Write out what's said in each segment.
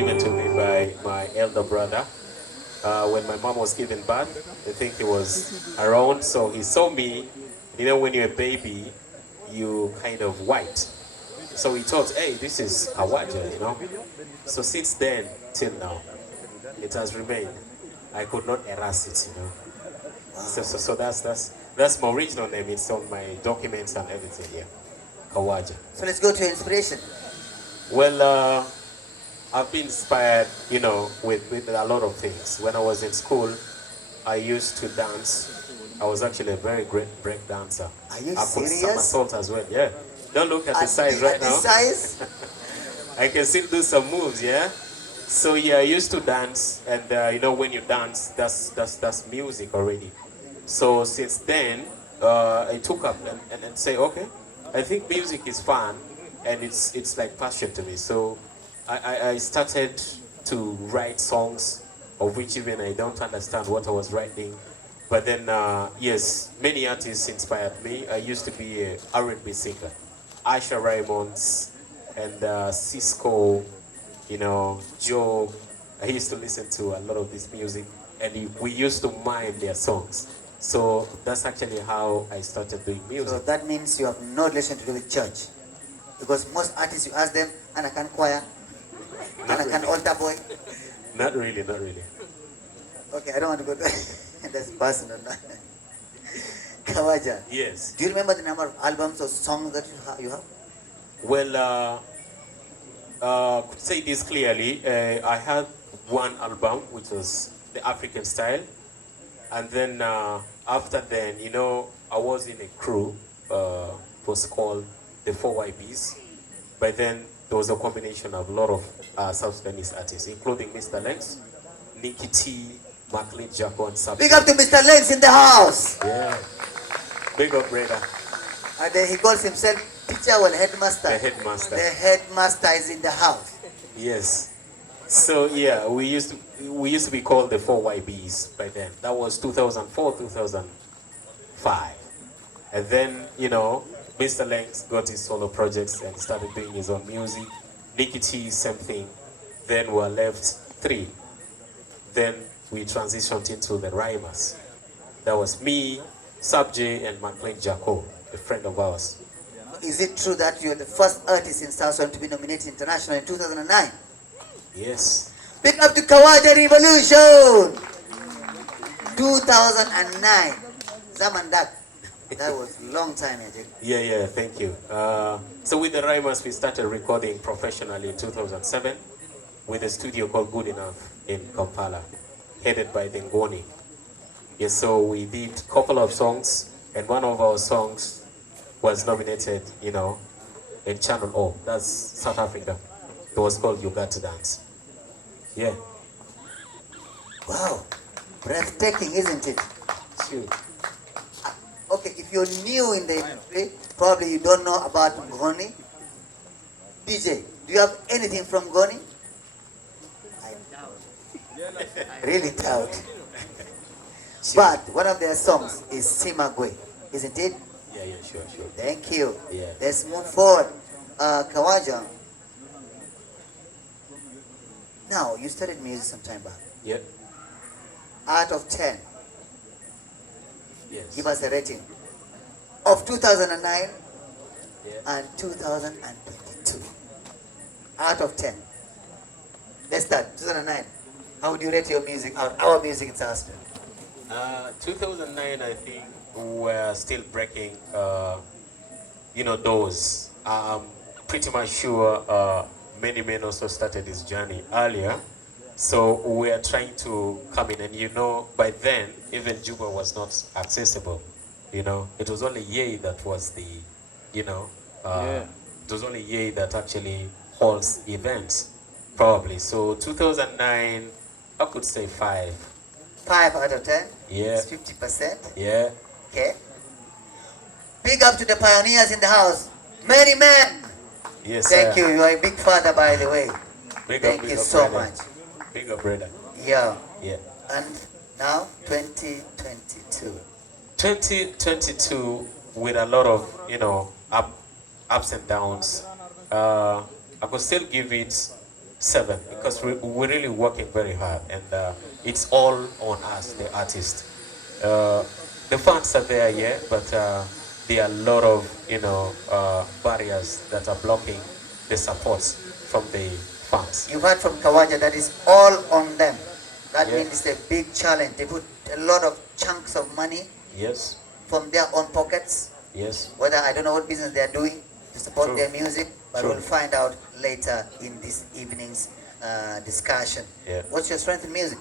given to me by my elder brother. When my mom was giving birth, I think he was around, so he saw me. You know, when you're a baby, you kind of white. So he thought, hey, this is Kawaja, you know. So since then till now, it has remained. I could not erase it, you know. So that's my original name. It's on my documents and everything here. Kawaja. So let's go to inspiration. Well, I've been inspired, you know, with a lot of things. When I was in school, I used to dance. I was actually a very great break dancer. Are you I could serious? somersault as well, yeah. Don't look at the size right now. The size? I can still do some moves, yeah. So yeah, I used to dance, and you know, when you dance, that's music already. So since then, I took up and say, okay, I think music is fun, and it's like passion to me. So I started to write songs, of which even I don't understand what I was writing. But then, yes, many artists inspired me. I used to be a R&B singer. Asha Raymonds and Cisco, you know, Joe. I used to listen to a lot of this music, and we used to mime their songs. So that's actually how I started doing So music. that means you have no relation to do with church. Because most artists, you ask them, and I can choir, and I can altar boy. Not really, not really. Okay, I don't want to go there. That's personal. Kawaja, Yes. do you remember the number of albums or songs that you have? Well, could say this clearly. I had one album which was the African style, and then after then, you know, I was in a crew. It was called the 4YBs. By then, there was a combination of a lot of South Sudanese artists, including Mr. Lenz, Nikki T, McLean Jacko, and Sab. Big up to Mr. Lenz in the house. Yeah. Big up, brother. And then he calls himself teacher or headmaster. The headmaster. The headmaster is in the house. Yes. So yeah, we used to be called the 4YBs by then. That was 2004, 2005. And then, you know, Mr. Lenz got his solo projects and started doing his own music. Nicky T, same thing. Then we were left three. Then we transitioned into the Rhymers. That was me, Sab J, and McLean Jacko, a friend of ours. Is it true that you're the first artist in South Sudan to be nominated international in 2009? Yes. Big up to Kawaja Revolution! 2009. Zamandak. That was a long time, I think. Yeah, thank you. So with the Rhymers, we started recording professionally in 2007 with a studio called Good Enough in Kampala, headed by Dengoni. Yes, so we did a couple of songs, and one of our songs was nominated, you know, in Channel O, that's South Africa. It was called You Got to Dance. Yeah. Wow. Breathtaking, isn't it? Shoot. Okay, if you're new in the industry, probably you don't know about Ngoni. DJ, do you have anything from Ngoni? I really doubt. But one of their songs is Simagwe, isn't it? Yeah, sure. Thank you. Yeah. Let's move forward. Kawaja. Now, you studied music some time back. Yep. Out of 10, Yes. give us a rating of 2009 Yeah. and 2022. Out of 10. Let's start. 2009. How would you rate your music, our music in South Sudan? 2009, I think we're still breaking, you know, doors. I'm pretty much sure many men also started this journey earlier. So we are trying to come in, and you know, by then, even Juba was not accessible. You know, it was only Yei that was the, you know, it was only Yei that actually holds events, probably. So 2009, I could say 5. 5 out of 10? Yeah. It's 50%. Yeah. Okay. Big up to the pioneers in the house. Many men. Yes, Thank sir. you. You are a big father, by the way. Big Thank up, you big up, so brother. much. Big up, brother. Yeah. Yeah. And now, 2022. 2022 with a lot of, you know, ups and downs. I could still give it 7, because we're really working very hard, and it's all on us, the artist. The fans are there, yeah, but there are a lot of barriers that are blocking the supports from the fans. You heard from Kawaja that is all on them. That Yeah. means it's a big challenge. They put a lot of chunks of money Yes, from their own pockets. yes, Whether I don't know what business they are doing to support True. their music, but True. we'll find out later in this evening's discussion. Yeah. What's your strength in music?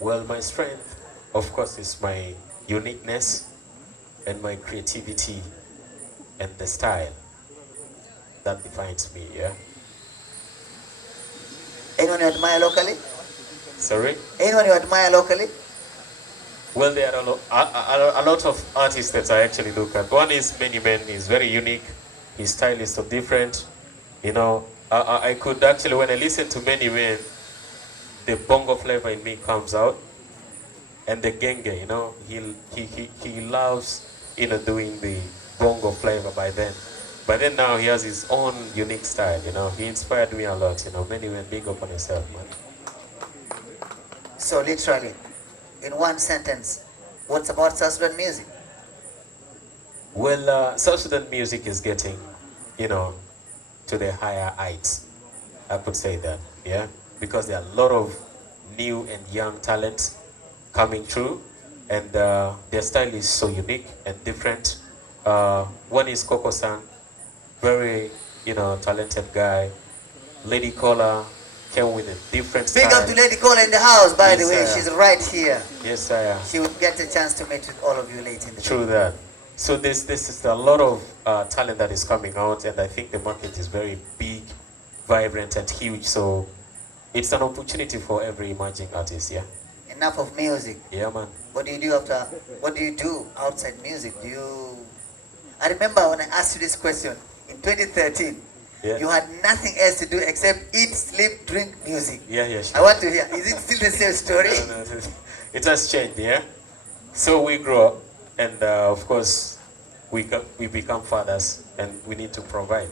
Well, my strength, of course, is my uniqueness and my creativity and the style that defines me, yeah? Anyone you admire locally? Sorry? Anyone you admire locally? Well, there are a lot of artists that I actually look at. One is Many Men. He's very unique. His style is so different. You know, I could actually, when I listen to Many Men, the bongo flavor in me comes out. And the genge, you know, he loves, doing the bongo flavor by then. But then now he has his own unique style, you know. He inspired me a lot, you know. Many Men, big up on yourself, man. So literally, in one sentence, what's about South Sudan music? Well, South Sudan music is getting, to the higher heights. I could say that, yeah, because there are a lot of new and young talents coming through, and their style is so unique and different. One is Coco San, very, talented guy. Lady Cola came with a different Big style. up to Lady Cola in the house, by the Yes, way. sir. She's right here. Yes, sir. She will get a chance to meet with all of you later in the True that. So this is a lot of talent that is coming out, and I think the market is very big, vibrant, and huge. So it's an opportunity for every emerging artist. Yeah. Enough of music. Yeah, man. What do you do after? What do you do outside music? I remember when I asked you this question in 2013. Yeah. You had nothing else to do except eat, sleep, drink music. Yeah, yeah. Sure. I want to hear. Is it still the same story? No, it has changed. Yeah. So we grow up, and of course, we become fathers, and we need to provide.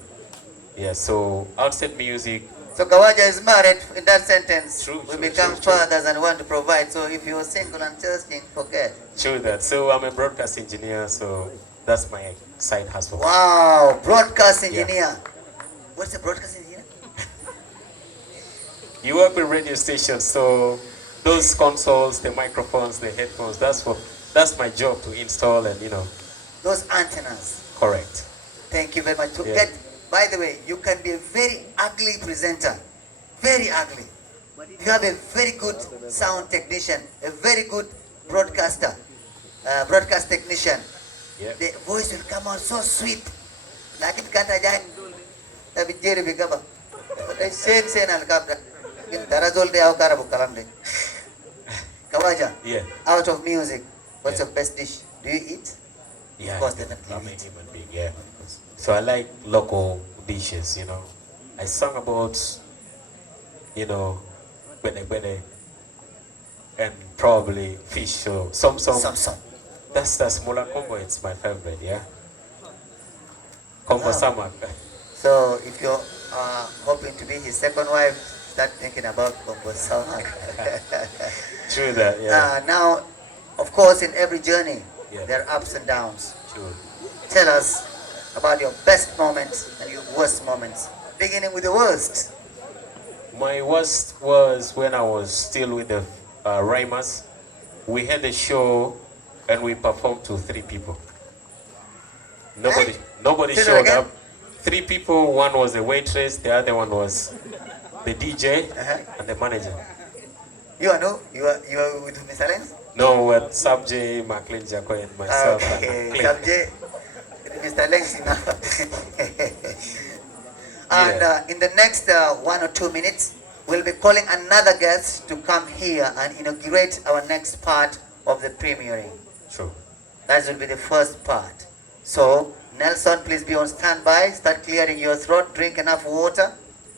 Yeah. So outside music. So Kawaja is married in that sentence. True, we true, become true, true. fathers and want to provide. So if you're single and thirsty, forget. True that. So I'm a broadcast engineer, so that's my side hustle. Wow, broadcast engineer. Yeah. What's a broadcast engineer? You work with radio stations, so those consoles, the microphones, the headphones, that's my job to install and Those antennas. correct. Thank you very much. Yeah. By the way, you can be a very ugly presenter. Very ugly. You have a very good sound technician, a very good broadcaster, broadcast technician. Yeah. The voice will come out so sweet. Like it can't tabi jere bi gaba. Sen al kabda. Tarazol de awkara bukalamde. Kawaja. Yeah. Out of music, what's Yeah. your best dish? Do you eat? Yeah. Of course, definitely. I'm a human being, yeah. So I like local dishes, I sang about, bene and probably fish. So some. Some. That's Mula Combo. It's my favorite, yeah. Combo Wow. Samak. So if you're hoping to be his second wife, start thinking about Bongo Samak. True that, yeah. Now, of course, in every journey, Yeah. there are ups and downs. True. Tell us about your best moments and your worst moments. Beginning with the worst. My worst was when I was still with the Rhymers. We had a show and we performed to 3 people. Nobody Say that showed again? up. 3 people, one was the waitress, the other one was the DJ and the manager. You are no? You are with Mr. Lenz? No, with Sabje, McLean, Jaco, and myself. Okay, and Cliff. subject. Mr. Lenz. And in the next 1 or 2 minutes, we'll be calling another guest to come here and inaugurate our next part of the premiering. True. That will be the first part. So, Nelson, please be on standby. Start clearing your throat. Drink enough water.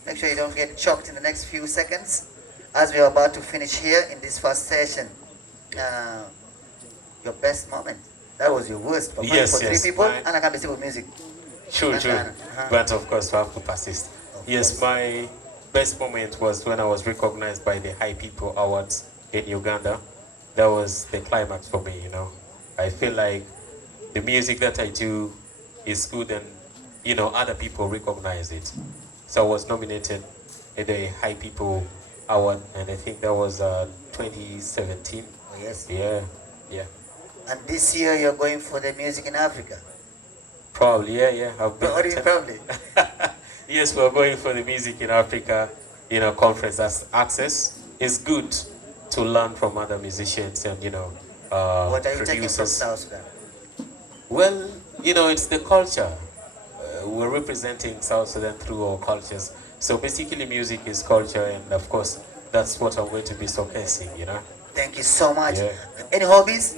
Make sure you don't get choked in the next few seconds as we are about to finish here in this first session. Your best moment. That was your worst. But Yes, for 3 yes, people, mine- and I can be with music. True. Uh-huh. But of course, we have to persist. Yes, my best moment was when I was recognized by the High People Awards in Uganda. That was the climax for me, you know. I feel like the music that I do is good and, you know, other people recognize it. So I was nominated at the High People Award, and I think that was 2017. Oh, yes. Yeah, yeah. And this year you're going for the Music in Africa. Probably, yeah. I've been What do you probably? Yes, we're going for the Music in Africa, you know, conference. That's Access. It's good to learn from other musicians and, you know, What are you taking from producers. South Sudan? Well, you know, it's the culture. We're representing South Sudan through our cultures. So basically, music is culture, and of course, that's what I'm going to be showcasing, you know. Thank you so much. Yeah. Any hobbies?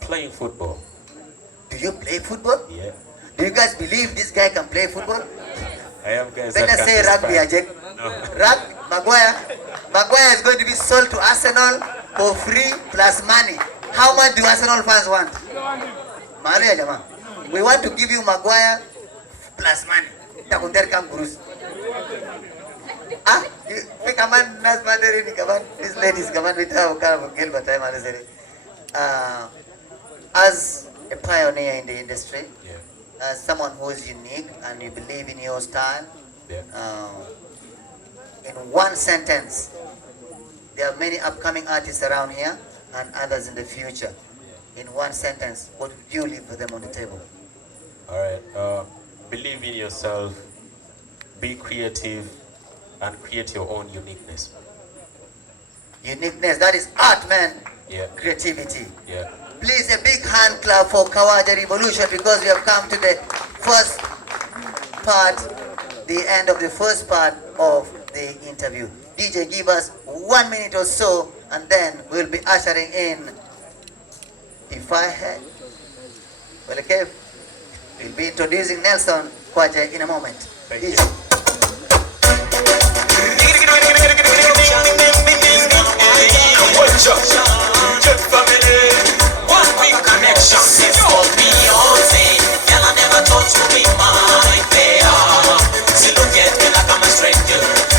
Playing football. Do you play football? Yeah. Do you guys believe this guy can play football? I have guys Better that can say rugby, testify. Ajay. No. Rugby, Maguire. Maguire is going to be sold to Arsenal for free plus money. How much do Arsenal fans want? Mahalo ya jamaa. We want to give you Maguire plus money. Takunder kam gurus. Ah, come on, nas mandiri ni come on. These ladies come on with her kind of girl, but I'm honestly. As a pioneer in the industry, Yeah. as someone who is unique and you believe in your style, Yeah. in one sentence, there are many upcoming artists around here and others in the future. In one sentence, what would you leave for them on the table? All right. Believe in yourself. Be creative, and create your own uniqueness. Uniqueness, that is art, man. Yeah. Creativity. Yeah. Please, a big hand clap for Kawaja Revolution because we have come to the first part, the end of the first part of the interview. DJ, give us 1 minute or so, and then we'll be ushering in. If I had, well, okay, we'll be introducing Nelson Kwaje in a moment. Thank you. She look at me like I'm a stranger.